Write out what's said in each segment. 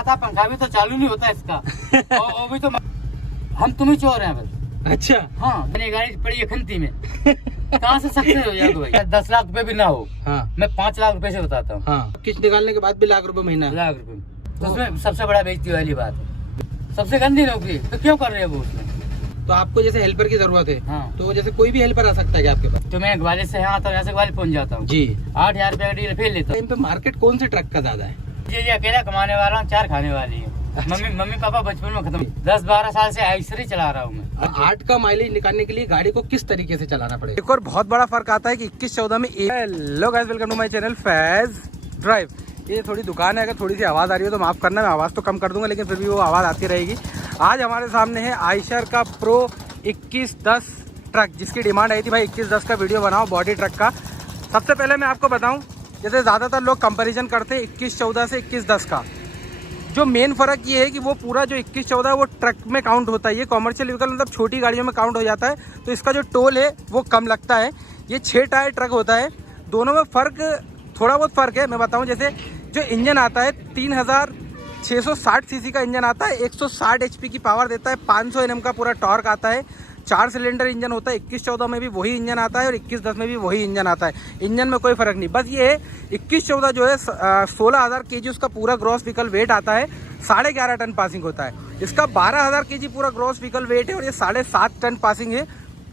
रहा था, पंखा भी तो चालू नहीं होता इसका। और भी तो हम तुम ही चोर हैं बस। अच्छा हाँ, मैंने गाड़ी पड़ी है खंती में। कहाँ से सक्सेस हो जाएगा भाई? 10 लाख रुपए भी ना हो, हाँ मैं 5 लाख रुपए से बताता हूँ। हाँ, किस्त निकालने के बाद भी लाख रुपए महीना। लाख रुपए तो उसमें सबसे बड़ा बेइज्जती वाली बात है। सबसे गंदी नौकरी तो क्यों कर रहे हैं वो उसमें? तो आपको जैसे हेल्पर की जरूरत है, हाँ। तो जैसे कोई भी हेल्पर आ सकता है क्या आपके पास? तो मैं ग्वालियर से यहाँ आता हूँ, यहाँ से ग्वालियर पहुँच जाता हूँ जी। 8,000 रुपए का डील फेल लेता हूँ। इन पे मार्केट कौन से ट्रक का ज्यादा है? ये अकेला कमाने वाला हूँ, 4 खाने वाली है। मम्मी पापा बचपन में खत्म। 10-12 साल से आइसर ही चला रहा हूँ मैं। 8 का माइलेज निकालने के लिए गाड़ी को किस तरीके से चलाना पड़ेगा? एक और बहुत बड़ा फर्क आता है कि 21-14 में। Hello guys, welcome to my channel Faiz drive. ये थोड़ी दुकान है, अगर थोड़ी सी आवाज़ आ रही है तो माफ़ करना, मैं आवाज़ तो कम कर दूंगा लेकिन फिर भी वो आवाज़ आती रहेगी। आज हमारे सामने है आइशर का प्रो 2110 ट्रक, जिसकी डिमांड आई थी भाई 2110 का वीडियो बनाओ बॉडी ट्रक का। सबसे पहले मैं आपको बताऊं, जैसे ज़्यादातर लोग कंपैरिजन करते हैं 2114 से 2110 का। जो मेन फ़र्क ये है कि वो पूरा जो 2114 है वो ट्रक में काउंट होता है। ये कॉमर्शियल व्हीकल मतलब छोटी गाड़ियों में काउंट हो जाता है, तो इसका जो टोल है वो कम लगता है। ये 6 टायर ट्रक होता है। दोनों में फ़र्क थोड़ा बहुत फ़र्क है। मैं बताऊँ, जैसे जो इंजन आता है 3660 सीसी का इंजन आता है, 160 HP की पावर देता है, 500 Nm का पूरा टॉर्क आता है। 4 सिलेंडर इंजन होता है। 2114 में भी वही इंजन आता है और 2110 में भी वही इंजन आता है। इंजन में कोई फ़र्क नहीं, बस ये है 2114 जो है 16,000 kg उसका पूरा ग्रॉस व्हीकल वेट आता है, 11.5 टन पासिंग होता है। इसका 12,000 kg पूरा ग्रॉस व्हीकल वेट है और ये 7.5 टन पासिंग है।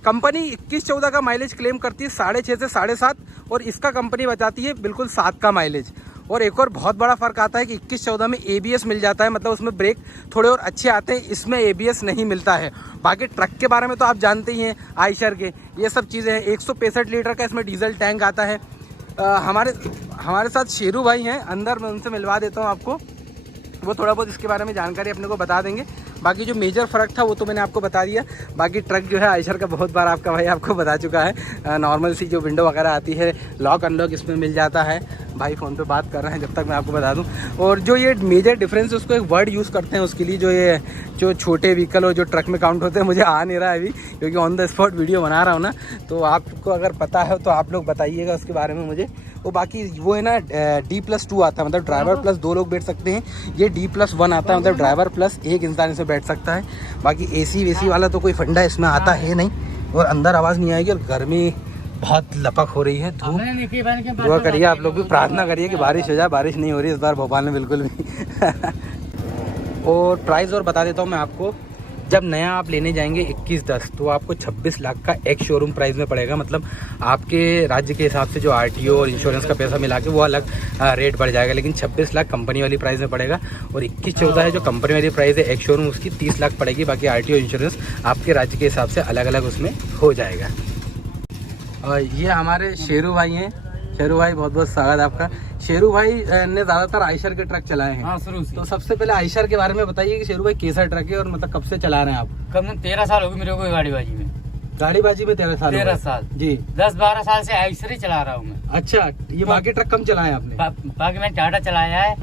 कंपनी 2114 का माइलेज क्लेम करती है 6.5 से 7.5 और इसका कंपनी बताती है बिल्कुल 7 का माइलेज। और एक और बहुत बड़ा फ़र्क आता है कि 2114 में ABS मिल जाता है, मतलब उसमें ब्रेक थोड़े और अच्छे आते हैं, इसमें ABS नहीं मिलता है। बाकी ट्रक के बारे में तो आप जानते ही हैं, आइशर के ये सब चीज़ें हैं। 165 लीटर का इसमें डीजल टैंक आता है। हमारे साथ शेरू भाई हैं अंदर, मैं उनसे मिलवा देता हूँ आपको, वो थोड़ा बहुत इसके बारे में जानकारी अपने को बता देंगे। बाकी जो मेजर फ़र्क था वो तो मैंने आपको बता दिया। बाकी ट्रक जो है आइशर का बहुत बार आपका भाई आपको बता चुका है। नॉर्मल सी जो विंडो वगैरह आती है, लॉक अनलॉक इसमें मिल जाता है। भाई फ़ोन पे बात कर रहे हैं, जब तक मैं आपको बता दूं। और जो ये मेजर डिफरेंस है उसको एक वर्ड यूज़ करते हैं उसके लिए, जो छोटे व्हीकल और जो ट्रक में काउंट होते हैं, मुझे आ नहीं रहा है अभी क्योंकि ऑन द स्पॉट वीडियो बना रहा हूँ ना। तो आपको अगर पता है तो आप लोग बताइएगा उसके बारे में मुझे। वो बाकी वो है ना D+2 आता है, मतलब ड्राइवर प्लस 2 लोग बैठ सकते हैं। ये D+1 आता है, मतलब ड्राइवर प्लस 1 इंसान इसमें बैठ सकता है। बाकी AC वेसी वाला तो कोई फंडा इसमें आता है नहीं और अंदर आवाज़ नहीं आएगी। और गर्मी बहुत लपक हो रही है, धूप। दुआ करिए आप लोग भी, प्रार्थना करिए कि बारिश हो जाए। बारिश नहीं हो रही इस बार भोपाल में बिल्कुल भी। और प्राइस और बता देता हूँ मैं आपको। जब नया आप लेने जाएंगे 2110 तो आपको 26 लाख का एक शोरूम प्राइस में पड़ेगा, मतलब आपके राज्य के हिसाब से जो RTO और इंश्योरेंस का पैसा मिला के वो अलग रेट बढ़ जाएगा, लेकिन 26 लाख कंपनी वाली प्राइस में पड़ेगा। और 2114 है जो कंपनी वाली प्राइस है एक शोरूम, उसकी 30 लाख पड़ेगी। बाकी RTO इंश्योरेंस आपके राज्य के हिसाब से अलग अलग उसमें हो जाएगा। और ये हमारे शेरू भाई हैं। शेरू भाई बहुत बहुत स्वागत है आपका। शेरू भाई ने ज़्यादातर आइशर के ट्रक चलाए हैं। हाँ, शुरू से। तो सबसे पहले आइशर के बारे में बताइए कि शेरू भाई कैसा ट्रक है और मतलब कब से चला रहे हैं आप? कम से कम 13 साल हो गए मेरे को गाड़ीबाजी में। गाड़ीबाजी में 13 साल? 13 साल जी। 10-12 साल से आइसर ही चला रहा हूँ मैं। अच्छा, ये बाकी ट्रक कम चलाए आपने? बाकी मैंने टाटा चलाया है,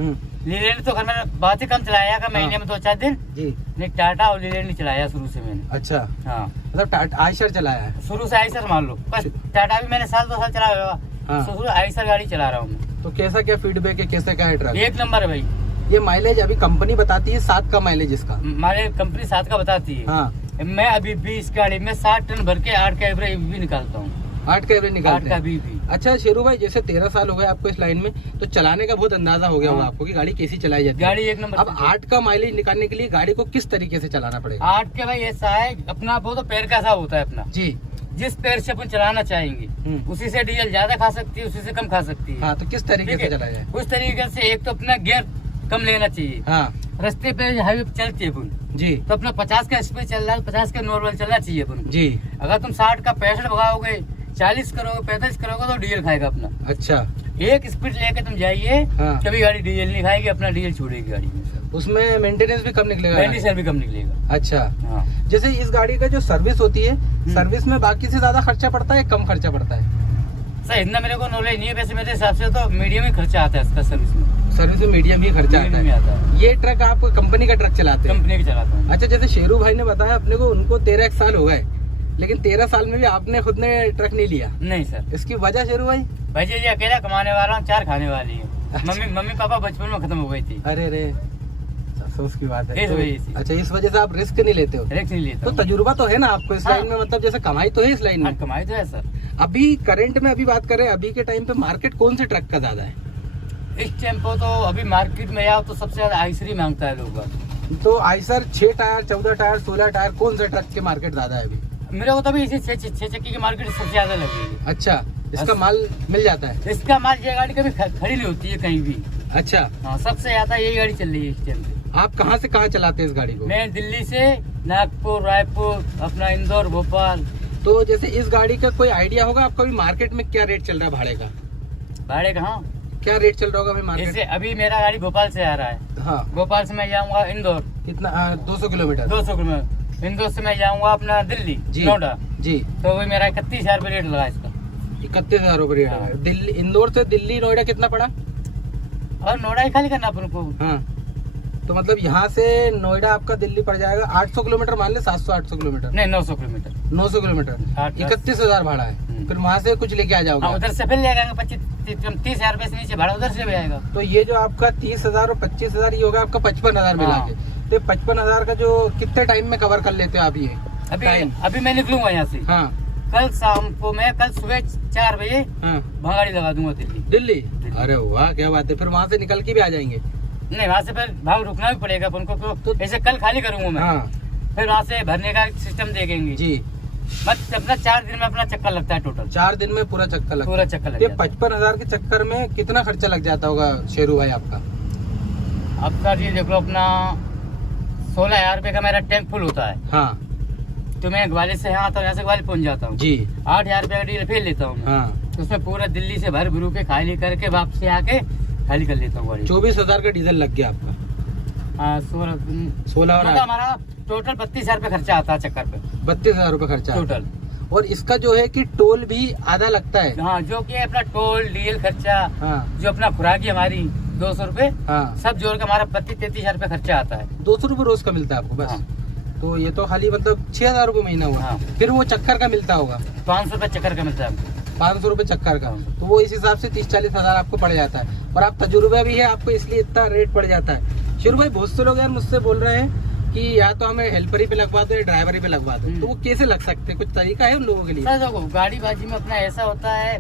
लीलैंड तो घर में बहुत ही कम चलाया का, महीने में 2-4 दिन जी। नहीं, टाटा और लीलैंड नहीं चलाया शुरू से मैंने। अच्छा, हाँ, मतलब आइशर चलाया है शुरू से। आइसर मान लो, बस टाटा भी मैंने 1-2 साल चलाया होगा। शुरू आइसर गाड़ी चला रहा हूँ मैं। तो कैसा क्या फीडबैक है, कैसा क्या है ट्रक? एक नंबर है भाई। ये माइलेज अभी कंपनी बताती है 7 का माइलेज इसका। माइलेज कंपनी 7 का बताती है। हाँ। मैं अभी भी इस गाड़ी में 60 टन भर के 8 का एवरेज भी निकालता हूँ। 8 का एवरेज निकालते हैं? 8 का भी। अच्छा शेरू भाई, जैसे 13 साल हो गए आपको इस लाइन में, तो चलाने का बहुत अंदाजा हो गया होगा आपको कि गाड़ी कैसी चलाई जाती है। गाड़ी एक नंबर। अब 8 का माइलेज निकालने के लिए गाड़ी को किस तरीके से चलाना पड़ेगा? 8 के भाई ऐसा है, अपना वो तो पैर का हिसाब होता है अपना जी। जिस पैर से अपन चलाना चाहेंगे उसी से डीजल ज्यादा खा सकती है, उसी से कम खा सकती है। हाँ, तो किस तरीके से चलाया जाए? उस तरीके से एक तो अपना गियर कम लेना चाहिए। हाँ, रास्ते पे हाईवे पे चलती है अपन जी, तो अपना 50 का स्पीड चल रहा है, 50 का नॉर्मल चलना चाहिए अपन जी। अगर तुम 60 का 65 भगाओगे, 40 करोगे, 45 करोगे तो डीजल खाएगा अपना। अच्छा, एक स्पीड लेके तुम जाइए। हाँ। कभी गाड़ी डीजल नहीं खाएगी, अपना डीजल छोड़ेगी गाड़ी में। उसमें मेंटेनेंस भी कम निकलेगा? मेंटेनेंस भी कम निकलेगा। अच्छा। हाँ। जैसे इस गाड़ी का जो सर्विस होती है, सर्विस में बाकी से ज्यादा खर्चा पड़ता है, कम खर्चा पड़ता है? सर इतना मेरे को नॉलेज नहीं है, वैसे मेरे हिसाब से तो मीडियम ही खर्चा आता है इसका सर्विस में। सर्विस में मीडियम ही खर्चा आता है। ये ट्रक आप कंपनी का ट्रक चलाते हैं? कंपनी का चलाता हूँ। अच्छा, जैसे शेरू भाई ने बताया अपने को उनको 13 साल हो गए, लेकिन 13 साल में भी आपने खुद ने ट्रक नहीं लिया? नहीं सर। इसकी वजह शेरू भाई? भाई जी अकेला कमाने वाला हूँ, 4 खाने वाली है। मम्मी पापा बचपन में खत्म हो गई थी। अरे अफसोस की बात है। इस वजह से। अच्छा, इस वजह से आप रिस्क नहीं लेते हो? रिस्क नहीं लेता तो हूँ। तजुर्बा तो है ना आपको इस हाँ। लाइन में, मतलब जैसे कमाई तो है इस लाइन हाँ, में। कमाई तो है सर। अभी करंट में अभी बात करें, अभी के टाइम पे मार्केट कौन से ट्रक का ज्यादा है? इस टेम्पो तो अभी मार्केट में आओ तो सबसे ज्यादा आइसरी मांगता है लोग। तो आइसर 6 टायर, 14 टायर, 16 टायर, कौन से ट्रक के मार्केट ज्यादा है अभी? मेरे को तो अभी इसी 6 चक्की की मार्केट सबसे ज्यादा लगेगी। अच्छा, इसका माल मिल जाता है? इसका माल ये गाड़ी कभी खड़ी नहीं होती है कहीं भी। अच्छा, हाँ, सबसे ज्यादा यही गाड़ी चल रही है इस टाइम पे। आप कहाँ से कहाँ चलाते हैं इस गाड़ी को? मैं दिल्ली से नागपुर, रायपुर, अपना इंदौर, भोपाल। तो जैसे इस गाड़ी का कोई आइडिया होगा आपको, अभी मार्केट में क्या रेट चल रहा है भाड़े का? भाड़े कहाँ, क्या रेट चल रहा होगा अभी मार्केट? जैसे अभी मेरा गाड़ी भोपाल से आ रहा है। हाँ, भोपाल से मैं जाऊंगा इंदौर, कितना? 200 किलोमीटर। 200 किलोमीटर। इंदौर से मैं जाऊंगा अपना दिल्ली, जी। नोएडा, जी, तो वही मेरा 31,000 रुपये रेट लगा इसका। 31,000 रुपये रेट हाँ। है। दिल्ली, इंदौर से दिल्ली नोएडा कितना पड़ा? और नोएडा ही खाली करना अपन को। हाँ, तो मतलब यहाँ से नोएडा आपका दिल्ली पड़ जाएगा 800 किलोमीटर, मान ले 700-800 किलोमीटर। नहीं, 900 किलोमीटर। 900 किलोमीटर, 31,000 भाड़ा है। फिर वहाँ से कुछ लेके आ हाँ, जाओगे? उधर से फिर ले जाएंगे 30,000 रुपये से नीचे भाड़ा उधर से भी आएगा। तो ये जो आपका 30,000 और 25,000 ये होगा आपका 55,000 मिला हाँ। के। तो 55,000 का जो कितने टाइम में कवर कर लेते हो आप ये? अभी मैं निकलूंगा यहाँ से। हाँ, कल शाम को मैं कल सुबह 4 बजे हाँ, गाड़ी लगा दूंगा दिल्ली। दिल्ली। अरे वाह, क्या बात है। फिर वहाँ से निकल के भी आ जाएंगे? नहीं, वहाँ से फिर भाग रुकना भी पड़ेगा अपन को, तो ऐसे कल खाली करूंगा मैं। हाँ फिर वहाँ से भरने का सिस्टम देखेंगे जी। बस अपना 4 दिन में अपना चक्कर लगता है टोटल। 4 दिन में पूरा चक्कर लगता है? पूरा चक्कर लग ये जाता है। 55,000 के चक्कर में कितना खर्चा लग जाता होगा शेरू भाई आपका? अब सर ये देखो अपना 16,000 रुपये का मेरा टैंक फुल होता है। हाँ तो मैं ग्वालियर से यहाँ आता हूँ, यहाँ से ग्वालियर पहुँच जाता हूँ जी। 8,000 रुपये का डीजल फिर लेता हूँ मैं। हाँ, तो उसमें पूरा दिल्ली से भर भरू के खाली करके वापसी आके खाली कर लेता हूँ गाड़ी। 24,000 का डीजल लग गया आपका? हाँ, 16 और मतलब हमारा टोटल 32,000 रुपये खर्चा आता है चक्कर पे। 32,000 रुपये खर्चा टोटल। और इसका जो है कि टोल भी आधा लगता है? हाँ, जो कि अपना टोल डीजल खर्चा, हाँ, जो अपना खुराकी हमारी 200 रुपये, हाँ, सब जोड़ के हमारा 32-33,000 रुपये खर्चा आता है। 200 रुपये रोज का मिलता है आपको बस? हाँ। तो ये तो खाली मतलब 6,000 रुपये महीना हुआ। हाँ। फिर वो चक्कर का मिलता होगा? 500 रुपये चक्कर का मिलता है हमको। 500 रुपये चक्कर का। हाँ। तो वो इस हिसाब से 30-40,000 आपको पड़ जाता है। और आप तजुर्बा भी है आपको, इसलिए इतना रेट पड़ जाता है। शेरू भाई, बहुत से लोग यार मुझसे बोल रहे हैं कि या तो हमें हेल्परी पे लगवा दो या ड्राइवरी पे लगवा दो, तो वो कैसे लग सकते हैं? कुछ तरीका है उन लोगों के लिए? सर देखो, गाड़ी बाजी में अपना ऐसा होता है,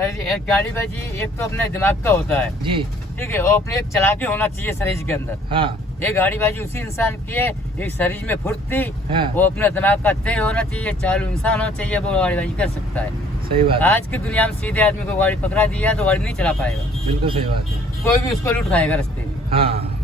एक गाड़ी बाजी एक तो अपने दिमाग का होता है, जी। ठीक है, और अपने एक चला के होना चाहिए शरीर के अंदर। हाँ, एक गाड़ी बाजी उसी इंसान की है, एक शरीर में फुर्ती, हाँ। वो अपने दिमाग का तेज होना चाहिए, चालू इंसान होना चाहिए, वो गाड़ी बाजी कर सकता है। सही बात है। आज की दुनिया में सीधे आदमी को गाड़ी पकड़ा दिया तो गाड़ी नहीं चला पाएगा, बिल्कुल सही बात है। कोई भी उसको लूट खाएगा रास्ते में। हाँ,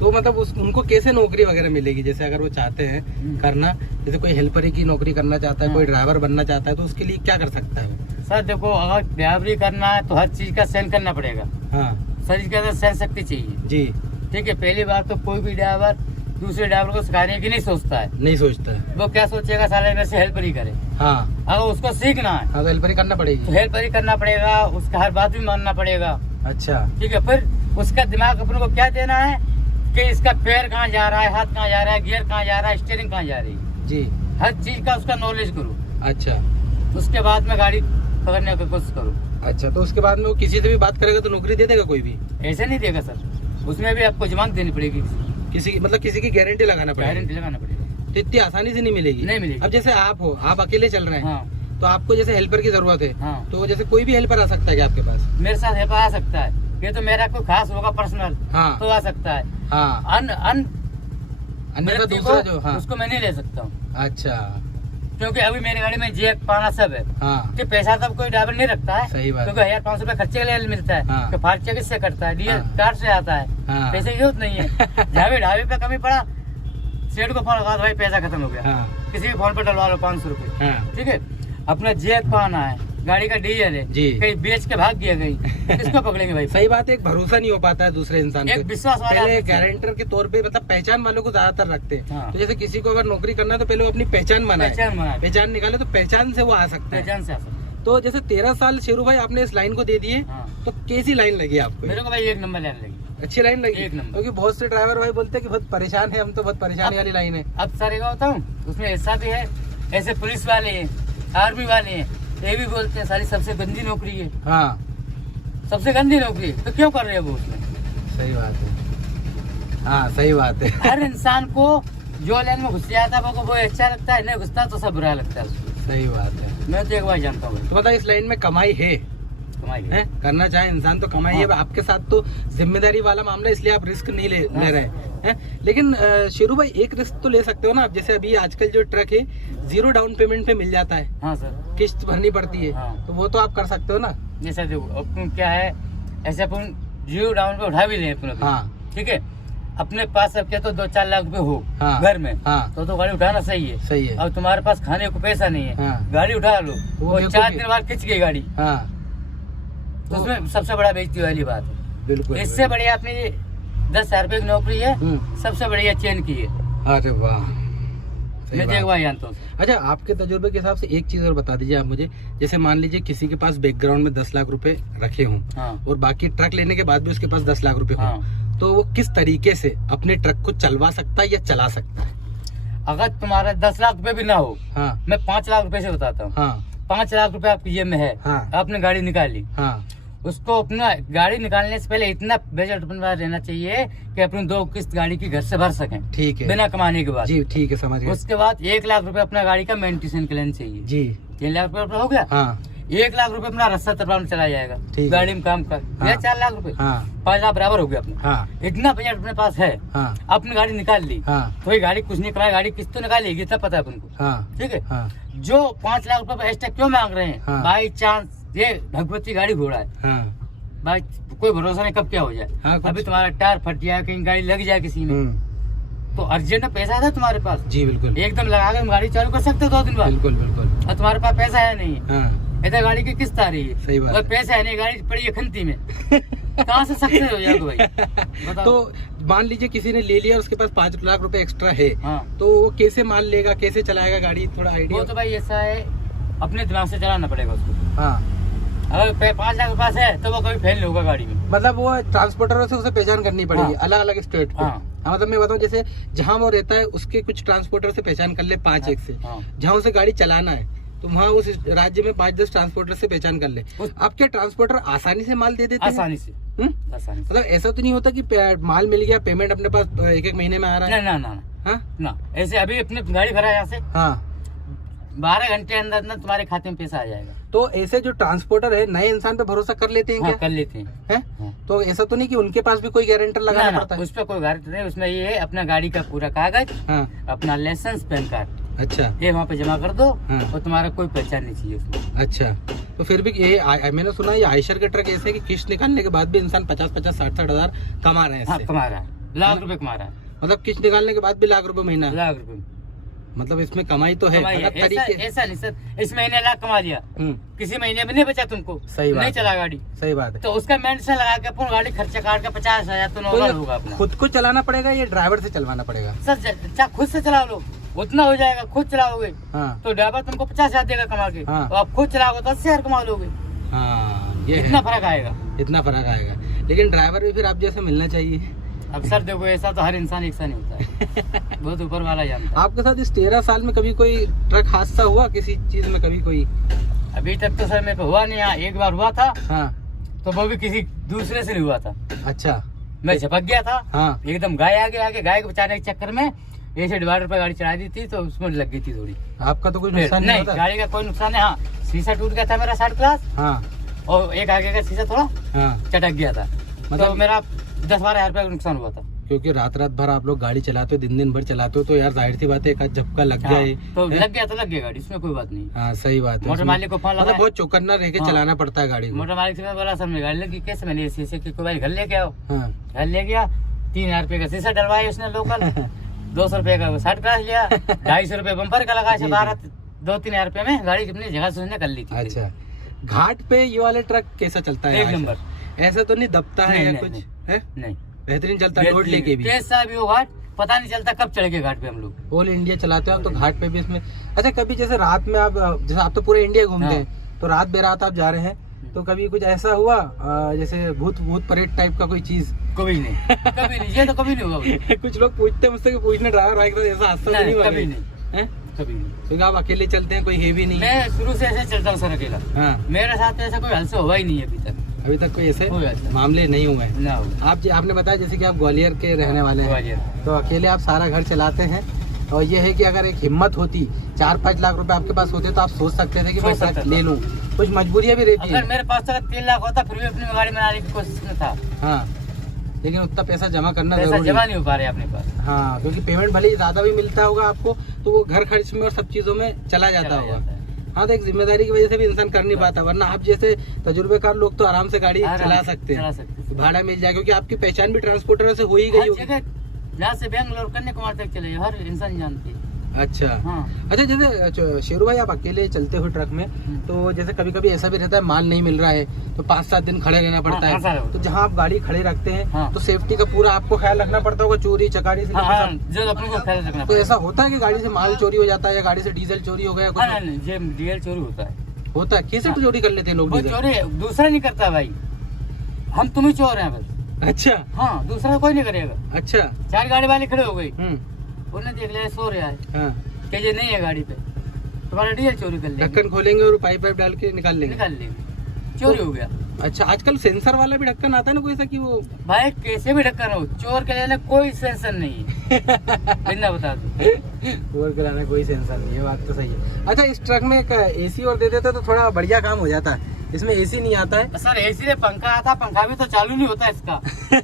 तो मतलब उनको कैसे नौकरी वगैरह मिलेगी? जैसे अगर वो चाहते हैं करना, जैसे कोई हेल्परी की नौकरी करना चाहता है, कोई ड्राइवर बनना चाहता है, तो उसके लिए क्या कर सकता है वो? सर देखो, अगर ड्राइवरी करना है तो हर चीज का सहन करना पड़ेगा। हाँ शरीर के अंदर सहन शक्ति चाहिए, जी। ठीक है। पहली बात तो कोई भी ड्राइवर दूसरे ड्राइवर को सिखाने की नहीं सोचता है। नहीं सोचता है वो क्या सोचेगा, साले मेरे से हेल्प ही करे। हाँ, अगर उसको सीखना है हाँ, तो हेल्परी करना तो पड़ेगी। हेल्प ही करना पड़ेगा, उसका हर बात भी मानना पड़ेगा, अच्छा, ठीक है। फिर उसका दिमाग अपन को क्या देना है कि इसका पैर कहाँ जा रहा है, हाथ कहाँ जा रहा है, गियर कहाँ जा रहा है, स्टीयरिंग कहाँ जा रही है, जी। हर चीज का उसका नॉलेज करो। अच्छा, उसके बाद में गाड़ी पकड़ने की कोशिश करो। अच्छा, तो उसके बाद में वो किसी से भी बात करेगा तो नौकरी दे देगा कोई भी? ऐसे नहीं देगा सर, उसमें भी आपको जमानत देनी पड़ेगी, किसी की मतलब किसी की गारंटी लगाना पड़ेगा? गारंटी लगाना पड़ेगा। तो इतनी आसानी से नहीं मिलेगी? नहीं मिलेगी। अब जैसे आप हो, आप अकेले चल रहे हैं, हाँ, तो आपको जैसे हेल्पर की जरूरत है, हाँ। तो जैसे कोई भी हेल्पर आ सकता है क्या आपके पास? मेरे साथ हेल्प आ सकता है, ये तो मेरा कोई खास होगा पर्सनल, हाँ, तो आ सकता है। हाँ। अन्यथा व्यक्ति दूसरा को, जो, हाँ, उसको मैं नहीं ले सकता हूँ, अच्छा, क्योंकि अभी मेरी गाड़ी में जैक पाना सब है, हाँ, कि पैसा तो कोई ड्राइवर नहीं रखता है, सही बात। क्योंकि 1,500 रुपये खर्चे के लिए मिलता है, हाँ। तो फार्चा किससे करता है, डीएल हाँ। कार्ड से आता है, हाँ। पैसे की जरूरत नहीं है। जहाँ भी ढाबे पे कमी पड़ा, सेठ को फोन लगा दो, भाई पैसा खत्म हो गया, हाँ, किसी के फोन पे डलवा लो 500 रुपये, हाँ, ठीक है। अपना जैक पाना है, गाड़ी का डीजल है, जी। कहीं बेच के भाग गया कहीं, किसको पकड़ेंगे भाई? सही बात है। एक भरोसा नहीं हो पाता है दूसरे इंसान एक पे। विश्वास वाला पहले आदमी चाहिए। गारंटर के तौर पे मतलब पहचान वालों को ज्यादातर रखते हैं। हाँ। तो जैसे किसी को अगर नौकरी करना है तो पहले वो अपनी पहचान बनाए, पहचान बनाए। पहचान निकाले तो पहचान से वो आ सकता है। पहचान से आ सकता तो जैसे 13 साल शेरू भाई आपने इस लाइन को दे दिए, है। हाँ। तो कैसी लाइन लगी आपको? मेरे को भाई 1 नंबर लेने लगी। अच्छी लाइन लगी? एक नंबर। क्योंकि बहुत से ड्राइवर भाई बोलते हैं कि बहुत परेशान है हम, तो बहुत परेशानी वाली लाइन है। अब सर का होता हूँ, उसमें ऐसा भी है, ऐसे पुलिस वाले हैं, आर्मी वाले हैं, ये भी बोलते हैं सारी सबसे गंदी नौकरी है। हाँ, सबसे गंदी नौकरी है, तो क्यों कर रहे हैं वो उसमें? सही बात है। हाँ सही बात है। हर इंसान को जो लाइन में घुस जाता है वो अच्छा लगता है, नहीं घुसता तो सब बुरा लगता है उसको। सही बात है। मैं तो एक बार जानता हूँ। तो मतलब इस लाइन में कमाई है, कमाई है? करना चाहे इंसान तो कमाई है। आपके साथ तो जिम्मेदारी वाला मामला, इसलिए आप रिस्क नहीं ले रहे हैं। लेकिन शिरू भाई एक रिस्क तो ले सकते हो ना, जैसे अभी आजकल जो ट्रक है 0 डाउन पेमेंट पे मिल जाता है। हाँ सर, किस्त भरनी पड़ती है। हाँ। तो वो तो आप कर सकते हो ना। जैसे देखो अपन क्या है, ऐसे अपन 0 डाउन पे उठा भी ले अपन। हाँ ठीक है, अपने पास अब क्या तो 2-4 लाख रुपए हो हाँ, घर में, हाँ, तो गाड़ी उठाना सही है। सही है। अब तुम्हारे पास खाने को पैसा नहीं है, हाँ, गाड़ी उठा लो, वो 4 दिन बाद खिंच गई गाड़ी, हाँ, तो उसमें सबसे बड़ा बेइज्जती वाली बात है। बिल्कुल। इससे बढ़िया अपनी 10,000 रुपए की नौकरी है, सबसे बढ़िया चेन की है। अरे वाह, मैं एक बार जानता हूँ। अच्छा, आपके तजुर्बे के हिसाब से एक चीज और बता दीजिए आप मुझे, जैसे मान लीजिए किसी के पास बैकग्राउंड में 10 लाख रुपए रखे हों, हाँ, और बाकी ट्रक लेने के बाद भी उसके पास 10 लाख रुपए हों, हाँ, तो वो किस तरीके से अपने ट्रक को चलवा सकता है या चला सकता है? अगर तुम्हारा 10 लाख रुपए भी ना हो, हाँ, मैं 5 लाख रुपए से बताता हूँ। हाँ, 5 लाख रुपए आपकी जेब में है, हाँ, आपने गाड़ी निकाली, हाँ, उसको अपना गाड़ी निकालने से पहले इतना बजट अपने पास रहना चाहिए कि अपनी 2 किस्त गाड़ी की घर से भर सकें। ठीक है, बिना कमाने के बाद। जी ठीक है, समझ गए। उसके बाद 1 लाख रुपए अपना गाड़ी का मेंटेनेंस के लेना चाहिए जी। 3 लाख रुपए हो गया। हाँ, 1 लाख रुपए अपना रास्ता तरपाने चला जाएगा, ठीक है। गाड़ी में काम कर, हाँ, 4 लाख रुपए, हाँ, 5 लाख बराबर हो गया अपना। हाँ, इतना बजट अपने पास है, हाँ, अपनी गाड़ी निकाल ली, हाँ, तो ये गाड़ी कुछ नहीं कराए, गाड़ी किस्त तो निकालेगी, तब पता है अपन को। हाँ, ठीक है, हाँ, जो 5 लाख रुपए एक्स्ट्रा क्यों मांग रहे हैं? हाँ। बाई चांस ये भगवती गाड़ी घोड़ा है, हाँ, भाई कोई भरोसा नहीं कब क्या हो जाए। हाँ, कुछ- अभी तुम्हारा टायर फट जाए, कहीं गाड़ी लग जाए किसी में, तो अर्जेंट पैसा है तुम्हारे पास, जी बिल्कुल, एकदम लगा के तुम गाड़ी चालू कर सकते हो 2 दिन बाद। बिल्कुल बिल्कुल। और तुम्हारे पास पैसा है नहीं, हाँ, इधर गाड़ी की किस्त आ रही है, सही बात और है। पैसा है नहीं, गाड़ी पड़ी है खंती में, कहाँ से सक्सेस हो जाएगा भाई बताओ। तो मान लीजिए किसी ने ले लिया, उसके पास 5 लाख रुपए एक्स्ट्रा है, हाँ, तो वो कैसे मान लेगा, कैसे चलाएगा गाड़ी, थोड़ा आइडिया? वो तो भाई ऐसा है, अपने दिमाग से चलाना पड़ेगा उसको। हाँ, अगर 5 लाख के पास है तो वो कभी फेल नहीं होगा गाड़ी में। मतलब वो ट्रांसपोर्टरों से उसे पहचान करनी पड़ेगी, हाँ, अलग अलग स्टेट को। हाँ, हाँ, मतलब मैं बताऊँ, जैसे जहाँ वो रहता है उसके कुछ ट्रांसपोर्टर से पहचान कर ले 5-1 से, हाँ, जहाँ उसे गाड़ी चलाना है तो वहाँ उस राज्य में 5-10 ट्रांसपोर्टर से पहचान कर ले। आप क्या ट्रांसपोर्टर आसानी से माल दे देते हैं? आसानी से, आसानी से। मतलब ऐसा तो नहीं होता कि माल मिल गया, पेमेंट अपने पास 1-1 महीने में आ रहा है? ना ना ना हाँ, ना, ऐसे अभी अपने गाड़ी भरा यहाँ से हाँ, 12 घंटे अंदर अंदर तुम्हारे खाते में पैसा आ जाएगा। तो ऐसे जो ट्रांसपोर्टर है नए इंसान पे भरोसा कर लेते हैं हाँ, क्या? कर लेते हैं। है? हाँ। तो ऐसा तो नहीं कि उनके पास भी कोई गारंटर ना, लगाना ना, पड़ता है? उस पर कोई गारंटी नहीं, उसमें ये है अपना गाड़ी का पूरा कागज, हाँ, अपना लाइसेंस, पैन कार्ड, अच्छा, ये वहाँ पे जमा कर दो, हाँ, और तुम्हारा कोई पहचान नहीं चाहिए उसमें। अच्छा। तो फिर भी ये मैंने सुना ये आयशर के ट्रक ऐसे है कि किस्त निकालने के बाद भी इंसान 50-50, 60-60 हजार कमा रहे हैं हाँ, इससे। कमा रहा है, लाख रुपए कमा रहा है, मतलब किस्त निकालने के बाद भी लाख रुपए महीना, लाख रुपए मतलब इसमें कमाई तो है, कमाई है। अलग ऐसा तरीके। ऐसा नहीं सर, इस महीने लाख कमा लिया, किसी महीने में नहीं बचा तुमको, सही बात नहीं है। चला गाड़ी, सही बात है। तो उसका मेंटेनेंस लगा के अपन गाड़ी खर्चा काट के 50,000 तो नॉर्मल होगा अपना। खुद को चलाना पड़ेगा या ड्राइवर से चलवाना पड़ेगा? सर खुद से चला लो, उतना हो जाएगा। खुद चलाओगे हाँ, तो ड्राइवर तुमको 50,000 देगा कमा के, हाँ, और आप खुद चलाओगे तो 80,000 कमा लोगे। हाँ, ये इतना है, फर्क आएगा, इतना फर्क आएगा। लेकिन ड्राइवर भी फिर आप जैसे मिलना चाहिए। अब सर देखो ऐसा तो हर इंसान एक सा नहीं होता है, बहुत ऊपर वाला जानता है। आपके साथ इस 13 साल में कभी कोई ट्रक हादसा हुआ किसी चीज में, कभी कोई? अभी तक तो सर मेरे को हुआ नहीं, यहाँ एक बार हुआ था, हाँ, तो वो भी किसी दूसरे से नहीं हुआ था। अच्छा, मैं झपक गया था, हाँ, एकदम गाय आगे गाय को बचाने के चक्कर में ऐसे डिवाइडर पर गाड़ी चढ़ा दी थी, तो उसमें लग गई थी थोड़ी। आपका तो कोई नुकसान नहीं, होता? गाड़ी का कोई नुकसान नहीं। हाँ, शीशा टूट गया था मेरा 3rd क्लास, हाँ, और एक आगे का शीशा थोड़ा हाँ, चटक गया था, मतलब तो मेरा 10-12 हजार रुपया का नुकसान हुआ था। क्योंकि रात भर आप लोग गाड़ी चलाते हो, दिन भर चलाते हो, तो यार जाहिर सी बात है एक आध झपका लग हाँ, जाए, तो है? लग गया तो लग गया गाड़ी, इसमें कोई बात नहीं। हाँ, सही बात है। मोटर मालिक को फोन मतलब लगा, बहुत चौकन्ना रह के हाँ, चलाना पड़ता है गाड़ी को। मोटर मालिक से मैं बोला सर मेरी गाड़ी लगी कैसे, मैंने शीशे की कोई भाई घर लेके आओ, हाँ, घर ले गया, 3,000 रुपये का शीशा डलवाया उसने लोकल, 200 रुपये का 60 क्लास लिया, 250 रुपये बम्पर का लगा, 2-3 हजार रुपये में गाड़ी अपनी जगह से उसने कर ली थी। अच्छा, घाट पे ये वाले ट्रक कैसा चलता है? एक नंबर, ऐसा तो नहीं दबता है नहीं, या नहीं, कुछ? नहीं, है? नहीं, बेहतरीन चलता है, लोड लेके भी। कैसा भी हो घाट, पता नहीं चलता कब चढ़ गए घाट पे हम लोग। ऑल इंडिया चलाते हो आप तो घाट पे भी इसमें। अच्छा, कभी जैसे रात में आप, जैसे आप तो पूरे इंडिया घूमते हैं, तो रात बेरात आप जा रहे हैं, तो कभी कुछ ऐसा हुआ जैसे भूत परेड टाइप का कोई चीज? कभी नहीं, कभी नहीं, ये तो कभी नहीं होगा। कुछ लोग पूछते हैं मुझसे कि पूछने ड्राइवर भाई का ऐसा हादसा नहीं हुआ? कभी नहीं, हैं? कभी नहीं। क्योंकि आप अकेले चलते हैं, कोई है भी नहीं। मैं शुरू से ऐसे चलता हूँ सर अकेला, हाँ, मेरे साथ ऐसा कोई हादसा हुआ ही नहीं है अभी तक। अभी तक कोई ऐसे हो जाता है। मामले नहीं हुए हैं। ना हो। आपने बताया जैसे कि आप ग्वालियर के रहने वाले हैं, ग्वालियर। तो अकेले आप सारा घर चलाते हैं, और ये है कि अगर एक हिम्मत होती 4-5 लाख रुपए आपके पास होते तो आप सोच सकते थे कि मैं सोच सकता ट्रक ले लूं। कुछ मजबूरियां भी रहती अगर है। मेरे पास तो 3 लाख होता फिर भी अपनी गाड़ी बनाने की कोशिश में था। हाँ, लेकिन उतना पैसा जमा करना पैसा जरूरी जमा है। नहीं हो पा रहे अपने पास। हाँ, क्योंकि पेमेंट भले ही ज्यादा भी मिलता होगा आपको, तो वो घर खर्च में और सब चीजों में चला जाता होगा। हाँ, तो एक जिम्मेदारी की वजह से भी इंसान कर नहीं पाता, वरना आप जैसे तजुर्बेकार लोग तो आराम से गाड़ी चला सकते हैं, भाड़ा मिल जाए, क्योंकि आपकी पहचान भी ट्रांसपोर्टर से हो ही गई होगी। जहाँ से बेंगलोर कन्याकुमारी तक चले हर इंसान जानती है। अच्छा। हाँ। अच्छा, जैसे शेरू भाई आप अकेले चलते हुए ट्रक में, तो जैसे कभी कभी ऐसा भी रहता है माल नहीं मिल रहा है तो 5-7 दिन खड़े रहना पड़ता है, तो जहाँ आप गाड़ी खड़े रखते हैं तो सेफ्टी का पूरा आपको ख्याल रखना पड़ता होगा, चोरी चकारी से जो अपने को ख्याल रखना। तो ऐसा होता है कि गाड़ी से माल चोरी हो जाता है या गाड़ी से डीजल चोरी हो गया कुछ? डीजल चोरी होता है। कैसे चोरी कर लेते हैं लोग? चोरी दूसरा नहीं करता भाई, हम तुम ही चोर हैं बस। अच्छा। हाँ, दूसरा कोई नहीं करेगा। अच्छा। 4 गाड़ी वाले खड़े हो गई, उन्हें देख लिया सो रहा है, ये नहीं है गाड़ी पे, तुम्हारा डीजल चोरी कर लेंगे, ढक्कन खोलेंगे और पाइप डाल के निकाल लेंगे, चोरी हो गया। अच्छा, आजकल सेंसर वाला भी ढक्कन आता है ना कोई सा कि वो भाई कैसे भी ढक्कन हो, चोर के लेने कोई सेंसर नहीं है। बिना बता दो, चोर के लाने कोई सेंसर नहीं है, बात तो सही है। अच्छा, इस ट्रक में एक एसी और दे देते तो थोड़ा बढ़िया काम हो जाता है, इसमें एसी नहीं आता है। सर एसी से पंखा आता, पंखा भी तो चालू नहीं होता इसका।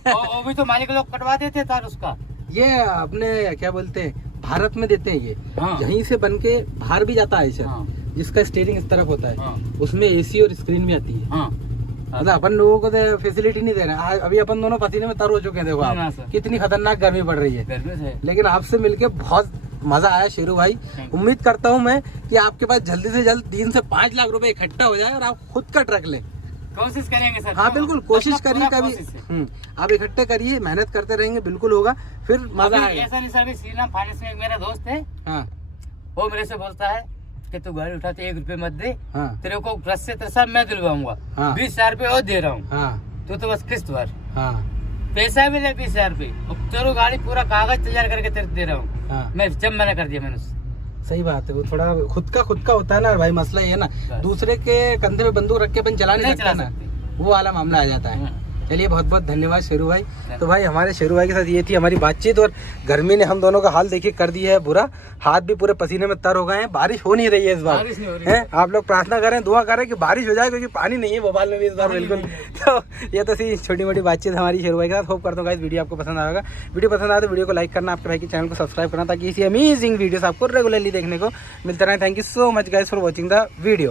वो भी तो मालिक लोग कटवा देते तार उसका। ये अपने क्या बोलते हैं भारत में देते हैं ये, हाँ। यहीं से बन के बाहर भी जाता है सर। हाँ। जिसका स्टीयरिंग इस तरफ होता है, हाँ। उसमें एसी और स्क्रीन भी आती है। हाँ। मतलब अपन लोगों को तो फैसिलिटी नहीं दे रहे हैं। अभी अपन दोनों पसीने में तर हो चुके हैं, देखो हाँ, आप सर। कितनी खतरनाक गर्मी पड़ रही है। गर्मी से। लेकिन आपसे मिलके बहुत मजा आया शेरू भाई। उम्मीद करता हूँ मैं कि आपके पास जल्दी से जल्द 3 से 5 लाख रुपए इकट्ठा हो जाए और आप खुद का ट्रक लें। कोशिश करेंगे सर। हाँ बिल्कुल, कोशिश करिए कभी। आप इकट्ठे करिए, मेहनत करते रहेंगे, बिल्कुल होगा, फिर मजा आएगा। ऐसा नहीं सर, अभी श्रीराम फाइनेंस में एक मेरा दोस्त है, हाँ। वो मेरे से बोलता है कि तू गाड़ी उठाते 1 रुपए मत दे, हाँ। तेरे को रस से तेरे साथ मैं दिलवाऊंगा। हाँ। 20,000 रुपए और दे रहा हूँ, हाँ। तू तो बस किस्त भर। हाँ। पैसा भी ले 20,000 रुपए, तेरे गाड़ी पूरा कागज तैयार करके तेरे दे रहा हूँ। हाँ। मैं जब मना कर दिया मैंने उससे। सही बात है, वो थोड़ा खुद का होता है ना भाई, मसला ये है ना, दूसरे के कंधे पे बंदूक रख के अपन चला नहीं सकते ना, वो वाला मामला आ जाता है। चलिए, बहुत बहुत धन्यवाद शेरू भाई। तो भाई हमारे शेरू भाई के साथ ये थी हमारी बातचीत, और गर्मी ने हम दोनों का हाल देखिए कर दिया है बुरा, हाथ भी पूरे पसीने में तर हो गए हैं। बारिश हो नहीं रही है इस बार, है आप लोग प्रार्थना करें, दुआ करें कि बारिश हो जाए, क्योंकि पानी नहीं है भोपाल में भी इस बार बिल्कुल। तो ये तो सी छोटी मोटी बातचीत हमारी शेरू भाई के साथ। होप करता हूँ गाइस वीडियो आपको पसंद आएगा। वीडियो पसंद आए तो वीडियो को लाइक करना, आपके भाई के चैनल को सब्सक्राइब करना, ताकि इसी अमेजिंग वीडियोस आपको रेगुलरली देखने को मिलते रहे। Thank you so much guys for watching the video.